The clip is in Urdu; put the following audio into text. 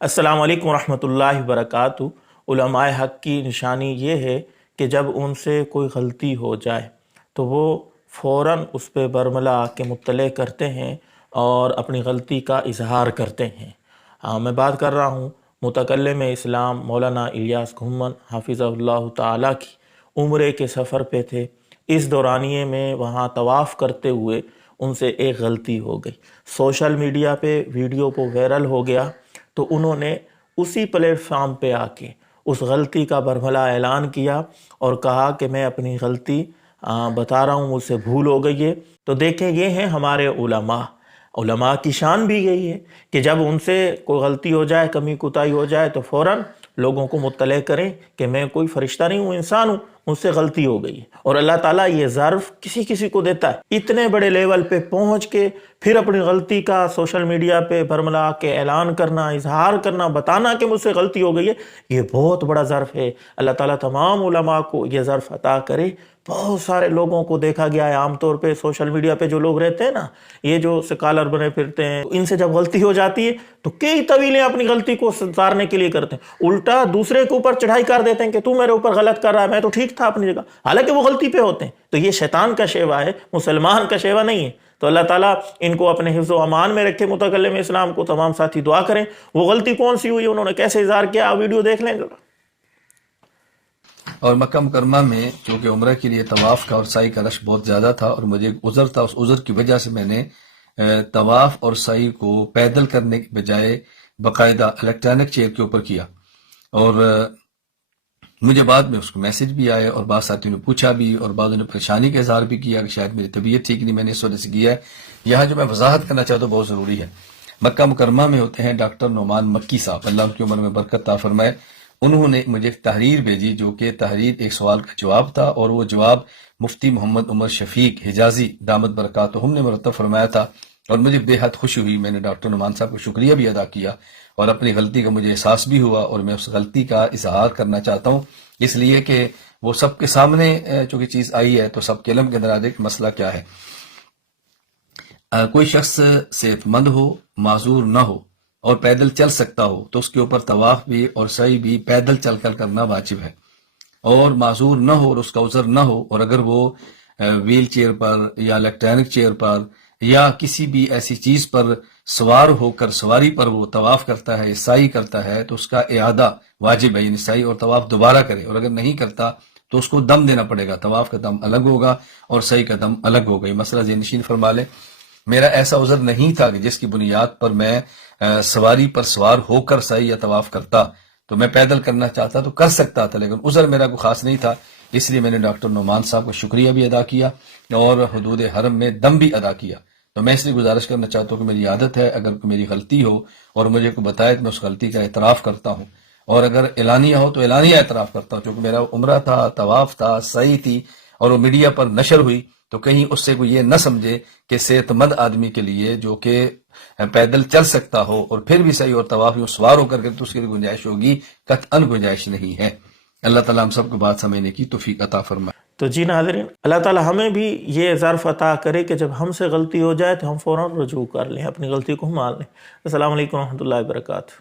السلام علیکم ورحمۃ اللہ وبرکاتہ۔ علماء حق کی نشانی یہ ہے کہ جب ان سے کوئی غلطی ہو جائے تو وہ فوراً اس پہ برملا آ کے مطلع کرتے ہیں اور اپنی غلطی کا اظہار کرتے ہیں۔ میں بات کر رہا ہوں متکلم اسلام مولانا الیاس گھمن حافظہ اللہ تعالیٰ کی۔ عمرے کے سفر پہ تھے، اس دورانیے میں وہاں طواف کرتے ہوئے ان سے ایک غلطی ہو گئی، سوشل میڈیا پہ ویڈیو کو وائرل ہو گیا، تو انہوں نے اسی پلیٹ فارم پہ آ کے اس غلطی کا برملا اعلان کیا اور کہا کہ میں اپنی غلطی بتا رہا ہوں، مجھ سے بھول ہو گئی ہے۔ تو دیکھیں، یہ ہیں ہمارے علماء کی شان بھی یہی ہے کہ جب ان سے کوئی غلطی ہو جائے، کمی کوتاہی ہو جائے، تو فوراً لوگوں کو مطلع کریں کہ میں کوئی فرشتہ نہیں ہوں، انسان ہوں، مجھ سے غلطی ہو گئی ہے۔ اور اللہ تعالیٰ یہ ظرف کسی کسی کو دیتا ہے۔ اتنے بڑے لیول پہ پہنچ کے پھر اپنی غلطی کا سوشل میڈیا پہ برملا کے اعلان کرنا، اظہار کرنا، بتانا کہ مجھ سے غلطی ہو گئی ہے، یہ بہت بڑا ظرف ہے۔ اللہ تعالیٰ تمام علماء کو یہ ظرف عطا کرے۔ بہت سارے لوگوں کو دیکھا گیا ہے، عام طور پہ سوشل میڈیا پہ جو لوگ رہتے ہیں نا، یہ جو سکالر بنے پھرتے ہیں، ان سے جب غلطی ہو جاتی ہے تو کئی طویلیں اپنی غلطی کو سدھارنے کے لیے کرتے ہیں، الٹا دوسرے کے اوپر چڑھائی کر دیتے ہیں کہ تو میرے اوپر غلط کر رہا ہے، میں تو ٹھیک تھا اپنی جگہ، حالانکہ وہ غلطی پہ ہوتے ہیں۔ تو یہ شیطان کا شیوا ہے، مسلمان کا شیوا نہیں ہے۔ تو اللہ تعالیٰ ان کو اپنے حفظ و امان میں رکھے۔ متکلم اسلام کو تمام ساتھی دعا کریں۔ وہ غلطی کون سی ہوئی، انہوں نے کیسے اظہار کیا، ویڈیو دیکھ لیں ذرا۔ اور مکہ مکرمہ میں چونکہ عمرہ کے لیے طواف کا اور سعی کا رش بہت زیادہ تھا، اور مجھے ایک عذر تھا، اس عذر کی وجہ سے میں نے طواف اور سعی کو پیدل کرنے کے بجائے باقاعدہ الیکٹرانک چیئر کے اوپر کیا۔ اور مجھے بعد میں اس کو میسج بھی آئے اور بعض ساتھیوں نے پوچھا بھی، اور بعضوں نے پریشانی کا اظہار بھی کیا کہ شاید میری طبیعت ٹھیک نہیں، میں نے اس وجہ سے کیا ہے۔ یہاں جو میں وضاحت کرنا چاہتا ہوں بہت ضروری ہے۔ مکہ مکرمہ میں ہوتے ہیں ڈاکٹر نعمان مکی صاحب، اللہ ان کی عمر میں برکت عطا فرمائے۔ انہوں نے مجھے ایک تحریر بھیجی جو کہ تحریر ایک سوال کا جواب تھا، اور وہ جواب مفتی محمد عمر شفیق حجازی دامت برکاتہم نے مرتب فرمایا تھا، اور مجھے بے حد خوشی ہوئی۔ میں نے ڈاکٹر نعمان صاحب کو شکریہ بھی ادا کیا، اور اپنی غلطی کا مجھے احساس بھی ہوا، اور میں اس غلطی کا اظہار کرنا چاہتا ہوں، اس لیے کہ وہ سب کے سامنے چونکہ چیز آئی ہے تو سب کے علم کے اندر آ جائے کہ مسئلہ کیا ہے۔ کوئی شخص صحت مند ہو، معذور نہ ہو اور پیدل چل سکتا ہو تو اس کے اوپر طواف بھی اور سعی بھی پیدل چل کر کرنا واجب ہے، اور معذور نہ ہو اور اس کا عذر نہ ہو، اور اگر وہ ویل چیئر پر یا الیکٹرانک چیئر پر یا کسی بھی ایسی چیز پر سوار ہو کر سواری پر وہ طواف کرتا ہے یا سعی کرتا ہے تو اس کا اعادہ واجب ہے، یعنی سعی اور طواف دوبارہ کرے، اور اگر نہیں کرتا تو اس کو دم دینا پڑے گا، طواف کا دم الگ ہوگا اور سعی کا دم الگ ہوگا۔ یہ مسئلہ ذہن نشین فرما لیں۔ میرا ایسا عذر نہیں تھا کہ جس کی بنیاد پر میں سواری پر سوار ہو کر سعی یا طواف کرتا، تو میں پیدل کرنا چاہتا تو کر سکتا تھا، لیکن عذر میرا کوئی خاص نہیں تھا، اس لیے میں نے ڈاکٹر نعمان صاحب کو شکریہ بھی ادا کیا اور حدود حرم میں دم بھی ادا کیا۔ تو میں اس لیے گزارش کرنا چاہتا ہوں کہ میری عادت ہے اگر میری غلطی ہو اور مجھے کوئی بتائے تو میں اس غلطی کا اعتراف کرتا ہوں، اور اگر اعلانیہ ہو تو اعلانیہ اعتراف کرتا ہوں، چونکہ میرا عمرہ تھا، طواف تھا، سعی تھی، اور وہ میڈیا پر نشر ہوئی تو کہیں اس سے کوئی یہ نہ سمجھے کہ صحت مند آدمی کے لیے جو کہ پیدل چل سکتا ہو اور پھر بھی سعی اور طواف یوں سوار ہو کر کے تو اس کی گنجائش ہوگی، قطعاً گنجائش نہیں ہے۔ اللہ تعالیٰ ہم سب کو بات سمجھنے کی توفیق عطا فرمائے۔ تو جی ناظرین، اللہ تعالیٰ ہمیں بھی یہ ظرف عطا کرے کہ جب ہم سے غلطی ہو جائے تو ہم فوراً رجوع کر لیں، اپنی غلطی کو مان لیں۔ السلام علیکم ورحمۃ اللہ وبرکاتہ۔